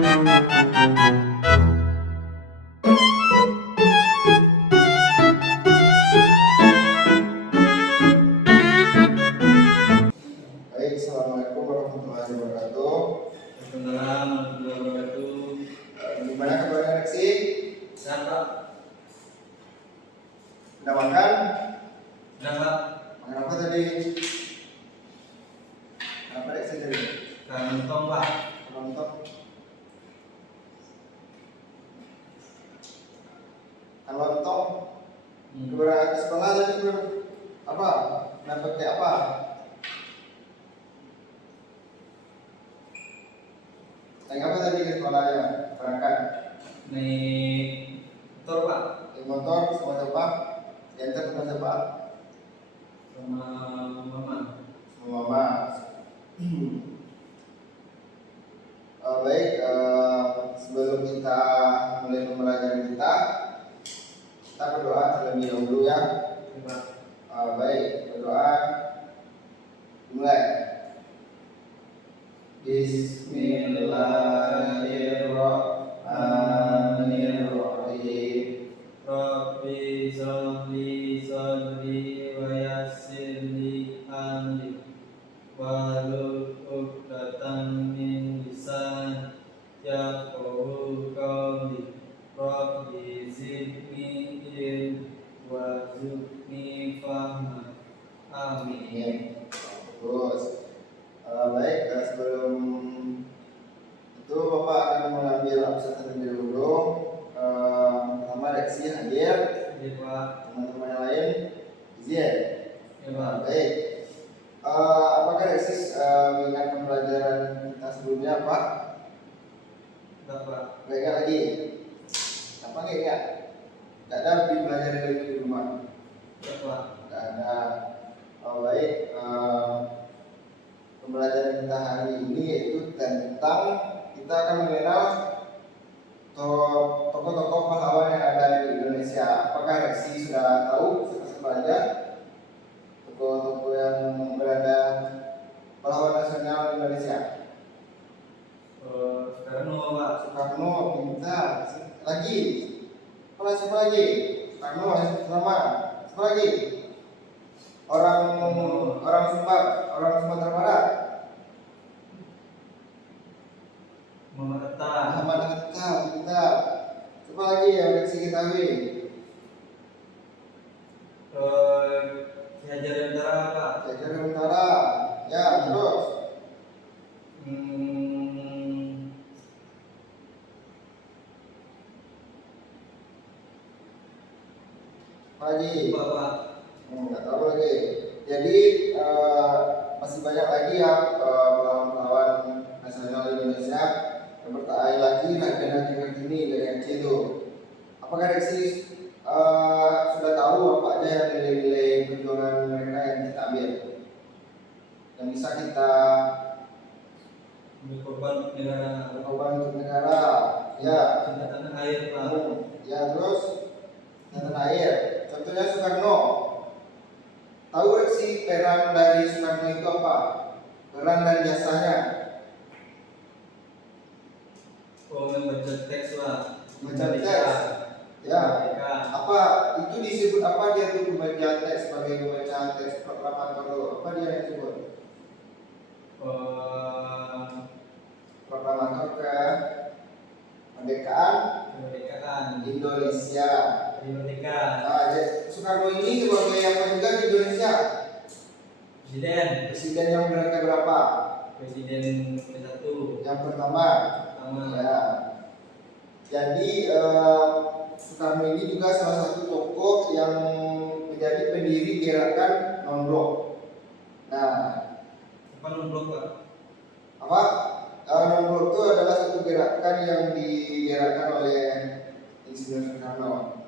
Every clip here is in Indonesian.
Baik, assalamualaikum warahmatullahi wabarakatuh. Waalaikumsalam warahmatullahi wabarakatuh. Gimana kabarnya Reksi? Sehat Pak? Udah makan? Sudah Pak? Makan apa tadi? Apa Reksi tadi? Kantong Pak? Lontong. Lontong. Berangkat ke sekolah tadi apa? Dapat kayak apa? Naik apa tadi ke sekolahnya? Berangkat? Naik motor Pak? Naik motor sama siapa? Diantar sama siapa? Sama mama. Sama mama. Baik, sebelum kita mulai pembelajaran kita berdoa terlebih dahulu ya. Baik, berdoa mulai. Bismillahirrahmanirrahim. Rabbi sholli sholli wa yassirli amri wahlul 'uqdatam min lisani yafqahu qawli. Rabbi zidni ilma warzuqni fahma. Amin. Terus, baik, sebelum itu Bapak akan mengambil absen terlebih dahulu. Pertama Reksi hadir, Ya Pak. teman-teman yang lain izin. Ya Pak. Baik, apakah Reksi mengingat pembelajaran kita sebelumnya Pak? Enggak Pak. Nggak ingat lagi? Apa nggak ingat? Nggak ada belajar lagi di rumah? Ya Pak. Nggak ada. Baik, pembelajaran kita hari ini yaitu tentang kita akan mengenal tokoh-tokoh pahlawan yang ada di Indonesia. Apakah Reksi sudah tahu siapa saja tokoh-tokoh yang berada pahlawan nasional Indonesia? Soekarno Pak. Soekarno, pintar. Lagi? Siapa lagi? Soekarno yang pertama. Siapa lagi? Orang Sumatera Barat. Muhammad Hatta. Muhammad Hatta, pintar. Siapa lagi yang Reksi ketahui? Ki Hajar Dewantara Pak. Ki Hajar Dewantara. Ya, terus. Apa lagi? Pak. Nggak tahu lagi. Jadi masih banyak lagi ya pahlawan nasional Indonesia yang bertahan lagi Raden Kartini dari Aceh itu. Apakah Reksi sudah tahu apa aja yang nilai-nilai perjuangan mereka yang kita ambil, yang bisa kita Berkorban untuk negara. berkorban untuk negara? Ya. Cinta tanah air Pak. Ya, terus tanah air. Contohnya Soekarno. Tahu Reksi peran dari Soekarno itu apa? Peran dan jasanya? Membaca teks Pak. Membaca teks. Ya. Apa itu disebut apa dia tuh membaca teks sebagai membaca teks proklamator? Apa dia yang disebut? Proklamator kemerdekaan Indonesia. Nah, Soekarno ini sebagai apa juga di Indonesia? Presiden yang berapa? Presiden ke-1. Yang pertama. Ya. Jadi Soekarno ini juga salah satu tokoh yang menjadi pendiri gerakan non-blok. Nah, Apa non-blok Pak? apa? Non-blok itu adalah satu gerakan yang digerakkan oleh Insinyur Soekarno.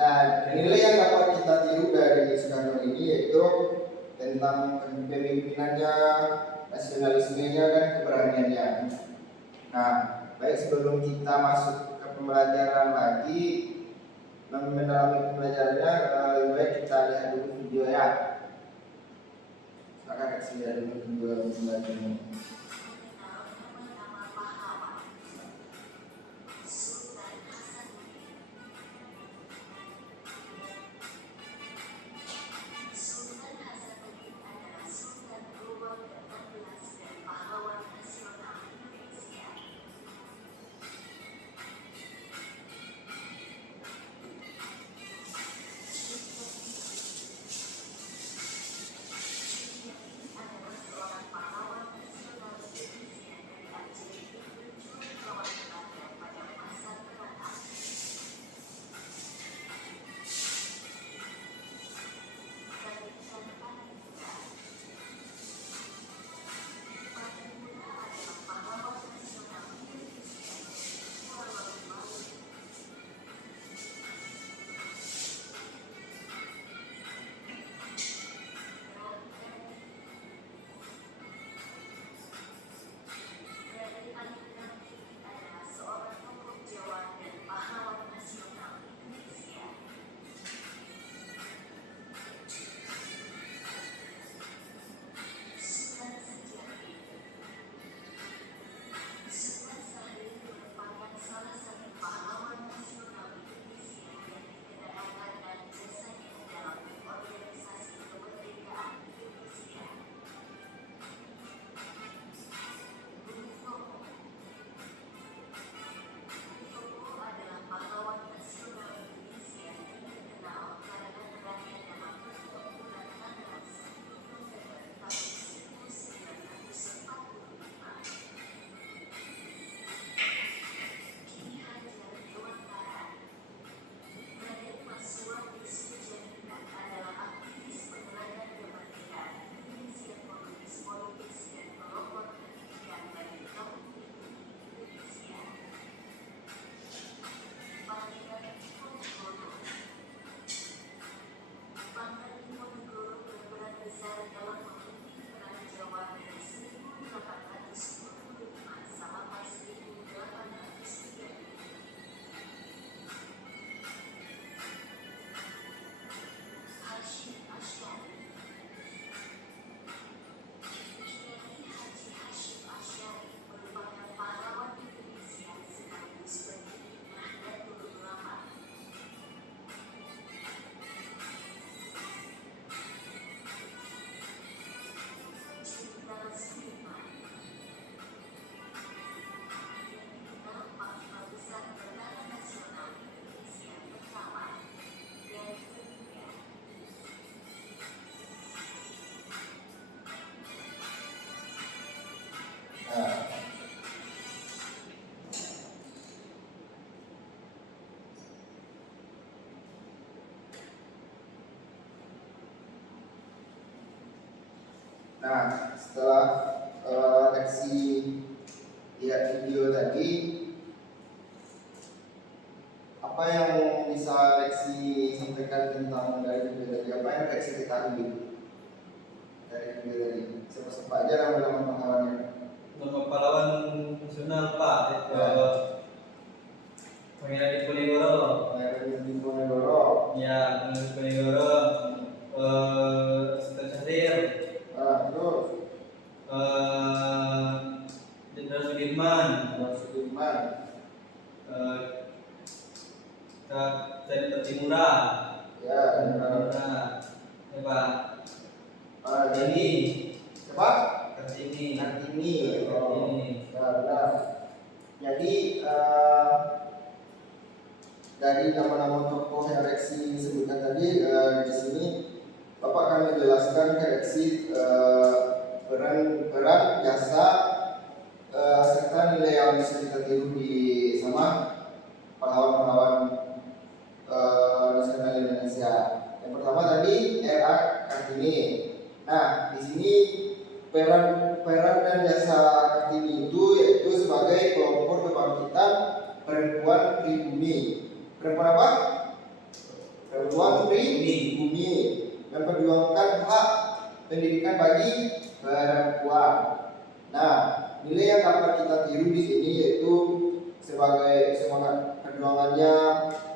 Nah, nilai yang dapat kita tiru dari Soekarno ini yaitu tentang kepemimpinannya, nasionalismenya, dan keberaniannya. Nah, baik, sebelum kita masuk ke pembelajaran lagi, mendalami pembelajarannya, lebih baik kita lihat dulu video ya. Silakan Reksi lihat dulu video pembelajarannya. Nah, setelah Lexi lihat video tadi, apa yang bisa Lexi sampaikan tentang dari video tadi? Apa yang Lexi ketahui dari video tadi? Siapa aja nama pahlawannya? Nama pahlawan nasional Pak, Pangeran Diponegoro. Pangeran Diponegoro. Ya, Pangeran Diponegoro. Sultan Syahrir. Terus Jenderal Sudirman. Sudirman. Kapten Timura. Ya, Timura. Ya Pak. Jadi siapa? Kartini. Kartini. Kartini. Benar. Jadi dari nama-nama tokoh yang Lexi sebutkan tadi, di sini Bapak akan menjelaskan ke Lexi peran, jasa, serta nilai yang bisa kita tiru di sama pahlawan-pahlawan nasional Indonesia. Yang pertama tadi R.A. Kartini. Nah, di sini peran dan jasa Kartini itu yaitu sebagai pelopor kebangkitan perempuan pribumi. Perempuan apa? Perempuan pribumi memperjuangkan hak pendidikan bagi perempuan. Nah, nilai yang dapat kita tiru di sini yaitu sebagai semangat perjuangannya,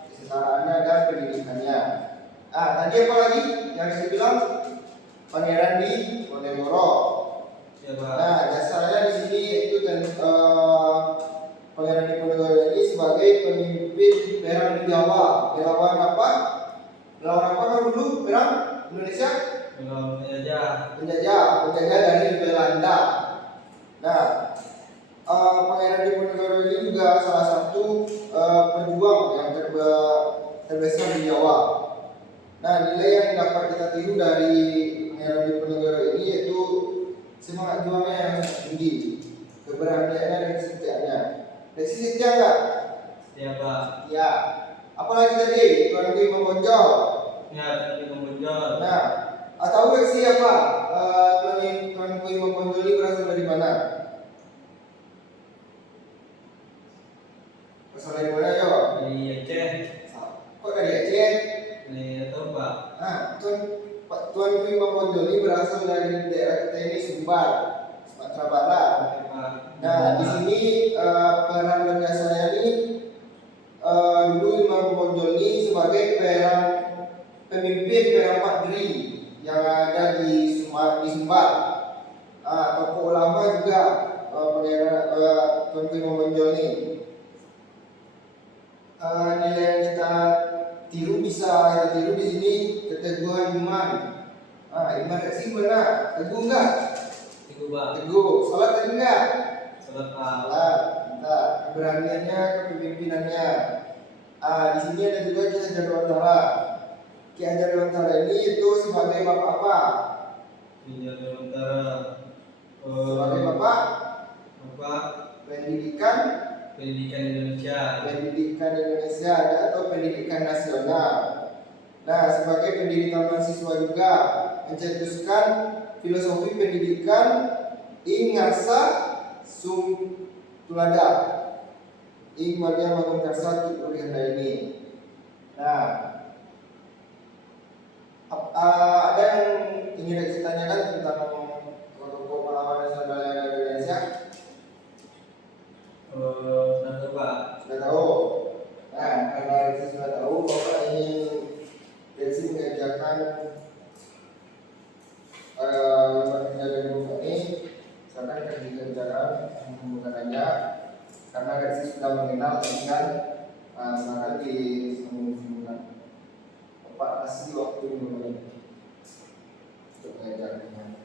kesetaraannya dan pendidikannya. Nah, tadi apa lagi yang saya bilang? Pangeran Diponegoro. Nah, jasanya di sini yaitu Pangeran Diponegoro ini sebagai pemimpin perang di Jawa. Melawan apa? Melawan apa kan dulu perang Indonesia? Melawan Penjajah dari Belanda. Nah, Pangeran Diponegoro ini juga salah satu pejuang yang terbesar di Jawa. Nah, nilai yang dapat kita tiru dari Pangeran Diponegoro ini yaitu semangat juangnya yang tinggi, keberaniannya dan kesetiaannya. Lexi setia nggak? Setia Pak. Ya. Apalagi tadi Tuan Kui Membonjol. Ya, Tuan Kui Membonjol. Nah, tahu Lexi apa? Tuan Kui Membonjol ini berasal dari mana? Berasal dari mana yo? Dari Aceh. Kok dari Aceh? Dari tahu Pak. Nah, Tuan Kui Membonjol ini berasal dari daerah kita ini Sumbar, Sumatera Barat. Nah, di sini peran dan jasanya ini dulu Imam Bonjol ini sebagai pemimpin perang Padri yang ada di Sumbar. Tokoh ulama juga Tuan Kui Bonjol ini. Nilai yang kita tiru di sini keteguhan iman. Iman Lexi benar, teguh enggak? Teguh Pak. Teguh. Salat tadi enggak? Salat Pak. Salat. Kita keberaniannya, kepemimpinannya. Di sini ada juga Ki Hajar Dewantara. Ki Hajar Dewantara ini itu sebagai bapak apa? Ki Hajar Dewantara. Sebagai bapak pendidikan Indonesia atau pendidikan nasional. Nah, sebagai pendiri Taman Siswa juga mencetuskan filosofi pendidikan ing ngasa sum tulada ing madya bangun karsa Kipurihanda ini. Nah, ada yang ingin saya tanyakan tentang tokoh pahlawan nasional Indonesia? Sudah tahu Pak. Sudah tahu. Nah, karena Lexi sudah tahu, Bapak ingin Lexi mengajarkan dari buku ini, misalkan kerjaan menggunakannya, karena Lexi sudah mengenal dengan silakan disambungkan. Bapak kasih waktu 5 menit untuk mengajarkannya.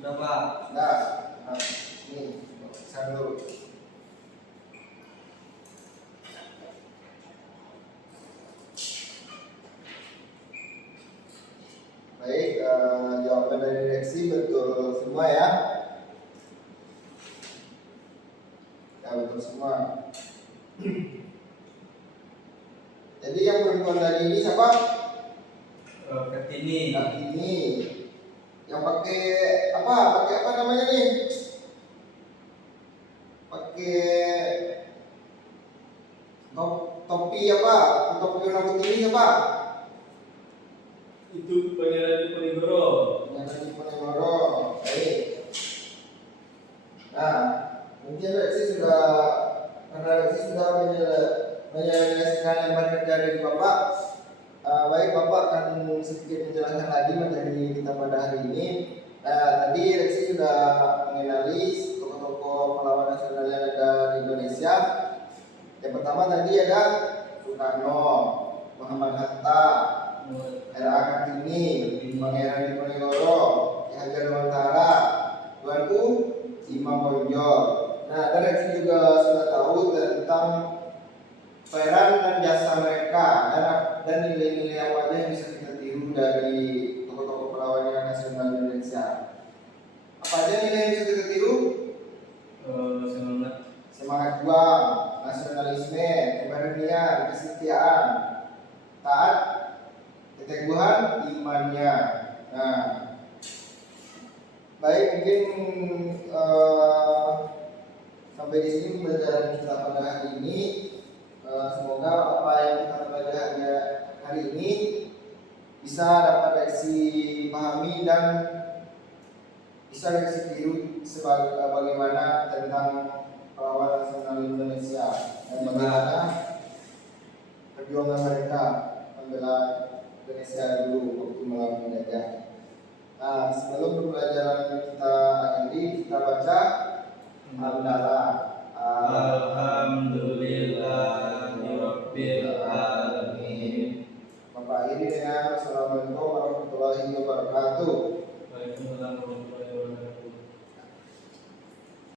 Sudah Pak. Nah, ini saya dulu. Baik, jawaban dari direksi betul semua ya. Ya betul semua. Jadi yang perempuan tadi ini siapa? Kartini. Kartini. Yang pakai apa? Pakai apa namanya nih? Pakai topi apa? Topi warna putih ini apa? Itu Pangeran Diponegoro. Pangeran Diponegoro. Baik. Nah, mungkin Reksi sudah karena Reksi sudah menyelesaikan lembar kerja dari Bapak. Baik, Bapak akan sedikit menjelaskan lagi materi kita pada hari ini. Tadi Reksi sudah mengenali tokoh-tokoh pahlawan nasional yang ada di Indonesia. Yang pertama tadi ada Soekarno, Muhammad Hatta, R.A. Kartini, Pangeran Diponegoro, Ki Hajar Dewantara, Tuanku Imam Bonjol. Nah, Reksi juga sudah tahu tentang peran dan jasa mereka dan nilai-nilai apa aja yang bisa kita tiru dari tokoh-tokoh pahlawan nasional Indonesia. Apa aja nilai yang bisa kita tiru? Semangat juang, nasionalisme, keberanian, kesetiaan, taat, keteguhan, imannya. Nah, baik, mungkin sampai di sini pembelajaran kita pada hari ini. Semoga apa yang kita pelajari hari ini bisa dapat Reksi pahami dan bisa Reksi tiru bagaimana tentang pahlawan nasional Indonesia dan bagaimana perjuangan mereka membela Indonesia dulu waktu melawan penjajah. Nah, sebelum pembelajaran kita akhiri, kita baca Alhamdulillah. Alhamdulillahirabbil